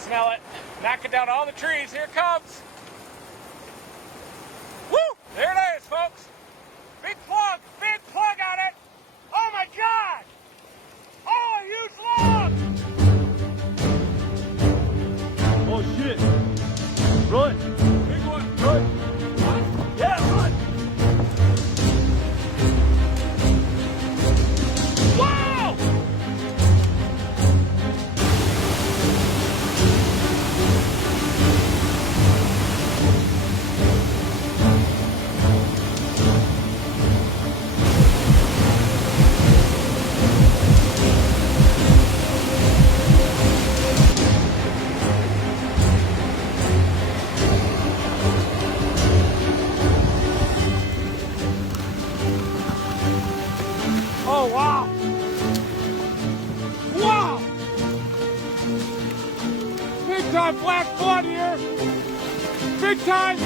smell it. Knocking down all the trees. Here it comes. Woo! There it is, folks. Big plug on it. Oh my God! Oh, a huge log! Oh shit! Run! Big one. Run! Yeah, run! Wow! Oh, wow! Wow! Big time black flood here! Big time!